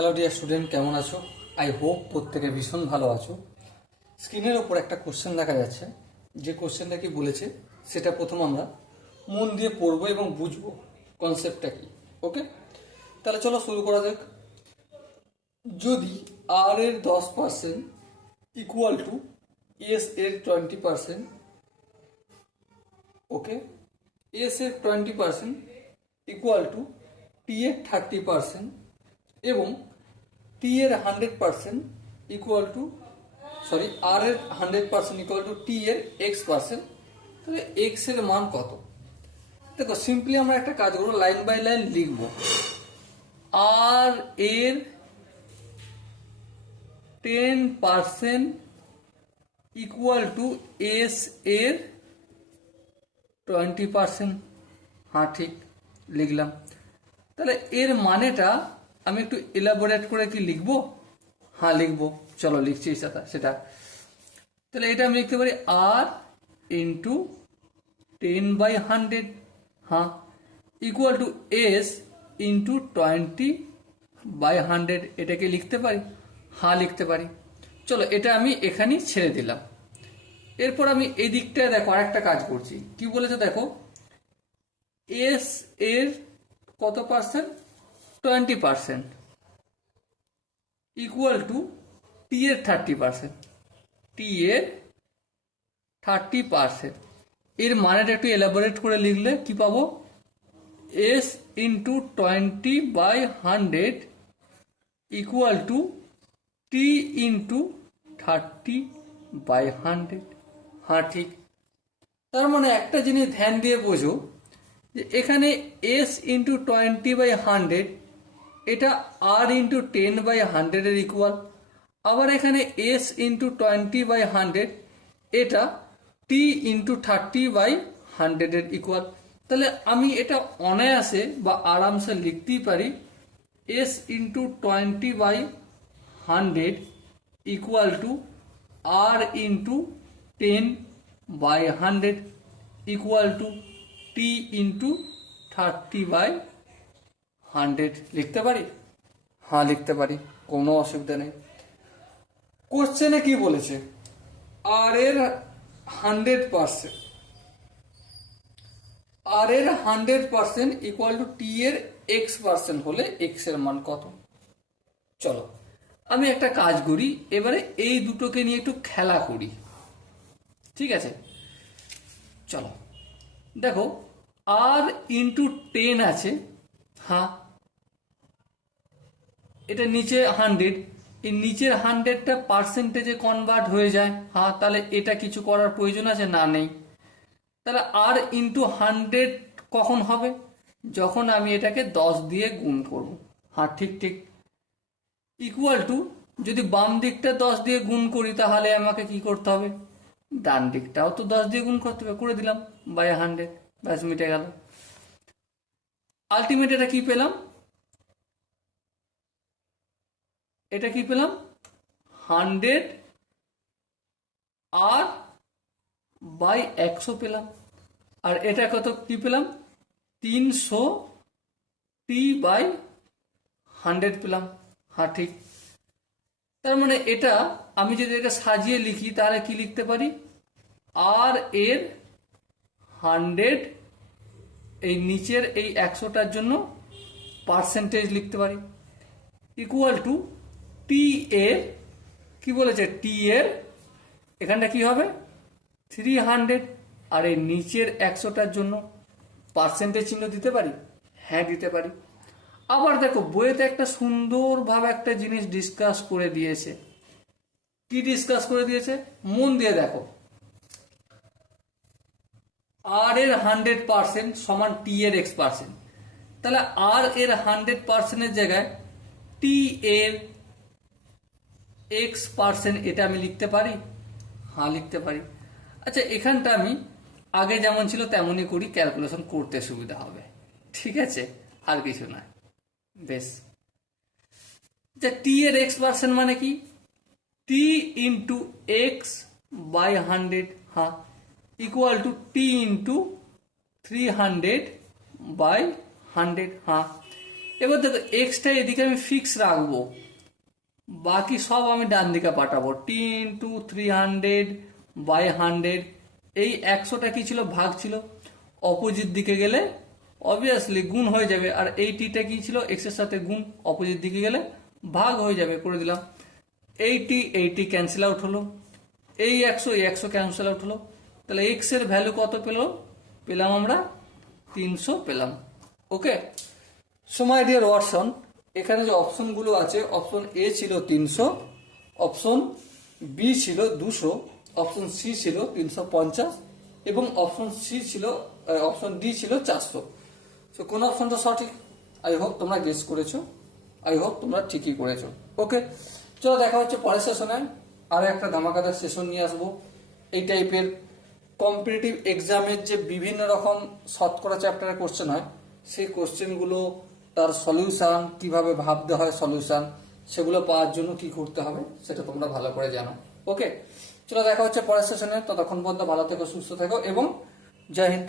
Hello dear student, কেমন আছো? I hope প্রত্যেকে ভীষণ ভালো আছো। স্ক্রিনের ওপর একটা কোশ্চেন দেখা যাচ্ছে। যে কোশ্চেনটা কি বলেছে সেটা প্রথম আমরা মন দিয়ে পড়বো এবং বুঝবো কনসেপ্টটা কি। ওকে, তাহলে চলো শুরু করা যাক। যদি আর এর 10% ইকুয়াল টু এস এর 20%, ওকে, এস এর 20% ইকুয়াল টু টি এর 30% এবং টি এর 100% ইকুয়াল টু আর এর 100% ইকুয়াল টু টি এর x%, তাহলে এক্স এর মান কত? দেখো, সিম্পলি আমরা একটা কাজ করবো, লাইন বাই লাইন লিখবো। আর এর 10% ইকুয়াল টু এস এর 20%। হ্যাঁ, ঠিক লিখলাম। তাহলে এর মানেটা আমি একটু এলাবোরেট করে কি লিখবো? হ্যাঁ লিখবো, চলো লিখছি সেটা। তাহলে এটা আমি লিখতে পারি আর ইন্টু 10/100, হ্যাঁ, ইকুয়াল টু এস ইন্টু 20/100। এটাকে লিখতে পারি? হ্যাঁ লিখতে পারি। চলো এটা আমি এখানেই ছেড়ে দিলাম। এরপর আমি এই দিকটায় দেখো আরেকটা কাজ করছি। কি বলেছে দেখো, এস এর কত পার্সেন্ট? 20% ইকুয়াল টু টি এর 30%। টি এর 30%, এর মানেটা একটু এলাবোরেট করে লিখলে কি পাবো? S into 20/100 equal to T into 30/100। হ্যাঁ ঠিক। তার মানে একটা জিনিস ধ্যান দিয়ে বোঝো যে এখানে এস ইন্টু 20/100 এটা আর ইন্টু 10/100 এর ইকুয়াল। আবার এখানে এস ইন্টু 20/100 এটা টি ইন্টু 30/100 এর ইকুয়াল। তাহলে আমি এটা অনায়াসে বা আরামসে লিখতেই পারি S into 20/100 equal to R into 10/100 equal to T into 30/100 লিখতে পারি? হ্যাঁ লিখতে পারি, কোনো অসুবিধা নেই। কোশ্চেনে কি বলেছে? আর এর 100%, আর এর 100% ইকুয়াল টু টি এর x% হলে এক্স এর মান কত? চলো আমি একটা কাজ করি, এবারে এই দুটোকে নিয়ে একটু খেলা করি, ঠিক আছে? চলো দেখো, আর ইন্টু 10 আছে, হ্যাঁ, এটা নিচে 100, এই নিচের 100টা পার্সেন্টেজে কনভার্ট হয়ে যায়, হ্যাঁ, তাহলে এটা কিছু করার প্রয়োজন আছে? না, নেই। তাহলে আর ইন্টু 100 কখন হবে? যখন আমি এটাকে 10 দিয়ে গুণ করব। হ্যাঁ ঠিক ঠিক। ইকুয়াল টু, যদি বাম দিকটা 10 দিয়ে গুণ করি তাহলে আমাকে কি করতে হবে? ডান দিকটাও তো 10 দিয়ে গুণ করতে হবে, করে দিলাম বাই 100, ব্যাস মিটে গেল। আলটিমেট এটা কি পেলাম? এটা কি পেলাম? 100 আর বাই 100 পেলাম। আর এটা কত কি পেলাম? 300 টি বাই 100 পেলাম। হ্যাঁ ঠিক। তার মানে এটা আমি যদি এটা সাজিয়ে লিখি তাহলে কি লিখতে পারি? আর এর 100 এই নিচের এই 100টার জন্য পার্সেন্টেজ লিখতে পারি, ইকুয়াল টু টি এর, কি বলেছে, টি এর এখানটা কি হবে? 300, আর এই নিচের 100টার জন্য পার্সেন্টেজ চিহ্ন দিতে পারি? হ্যাঁ দিতে পারি। আবার দেখো, বইয়েতে একটা সুন্দরভাবে একটা জিনিস ডিসকাস করে দিয়েছে। কি ডিসকাস করে দিয়েছে? মন দিয়ে দেখো, আর এর 100% সমান টি এর x%। তাহলে আর এর 100%-এর জায়গায় টি এর x% এটা আমি লিখতে পারি? হ্যাঁ লিখতে পারি। আচ্ছা, এখানটা আমি আগে যেমন ছিল তেমনই করি, ক্যালকুলেশন করতে সুবিধা হবে, ঠিক আছে? আর কিছু না। বেশ, টি এর x% মানে কি? টি ইন্টু এক্স বাই 100, হ্যাঁ, ইকুয়াল টু টি ইন্টু 300/100, হ্যাঁ। এবার দেখো এক্সটা এদিকে আমি ফিক্স রাখবো, বাকি সব আমি ডান দিকে পাঠাবো। টি ইন্টু 300/100, এই 100টা কি ছিল, ভাগ ছিল, অপোজিট দিকে গেলে অবভিয়াসলি গুণ হয়ে যাবে। আর এই টিটা কি ছিল, এক্স এর সাথে গুণ, অপোজিট দিকে গেলে ভাগ হয়ে যাবে, করে দিলাম। এইটি ক্যান্সেল আউট হলো, এই 100 ক্যান্সেল আউট হলো, তাহলে এক্স এর ভ্যালু কত পেলাম আমরা 300 পেলাম। ওকে, সো মাই ডিয়ার ওয়াটসন, এখানে যে অপশনগুলো আছে, অপশন এ ছিল 300, অপশন বি ছিল 200, অপশন সি ছিল 350 এবং অপশন ডি ছিল 400। সো কোন অপশনটা সঠিক? আই হোপ তোমরা গেস করেছো, আই হোপ তোমরা ঠিকই করেছো। ওকে, চলো দেখা হচ্ছে পরের সেশনে, আরো একটা ধামাকাদার সেশন নিয়ে আসবো। এই টাইপের কম্পিটিটিভ এক্সামের যে বিভিন্ন রকম শতকরা চ্যাপ্টারের কোশ্চেন হয়, সেই কোশ্চেনগুলো, তার সলিউশন, কিভাবে ভাবতে হয় সলিউশন, সেগুলো পাওয়ার জন্য কি করতে হবে সেটা তোমরা ভালো করে জানো। ওকে, চলো দেখা হচ্ছে পরের সেশনে, ততক্ষণ পর্যন্ত ভালো থেকো, সুস্থ থেকো এবং জয় হিন্দ।